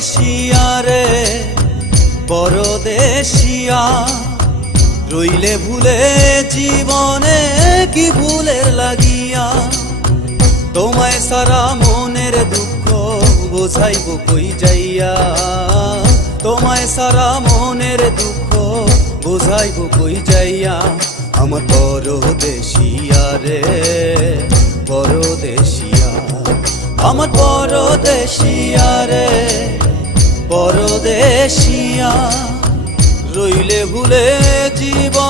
পরদেশিয়া রে পরদেশিয়া, রইলে ভুলে জীবনে কি ভুলের লাগিয়া। তোমায় সারা মনের দুঃখ বোঝাইব কই যাইয়া, তোমায় সারা মনের দুঃখ বোঝাইব কই যাইয়া। আমার পরদেশিয়া রে পরদেশিয়া, আমার পরদেশিয়া রে পরদেশিয়া, রইলে ভুলে জীবন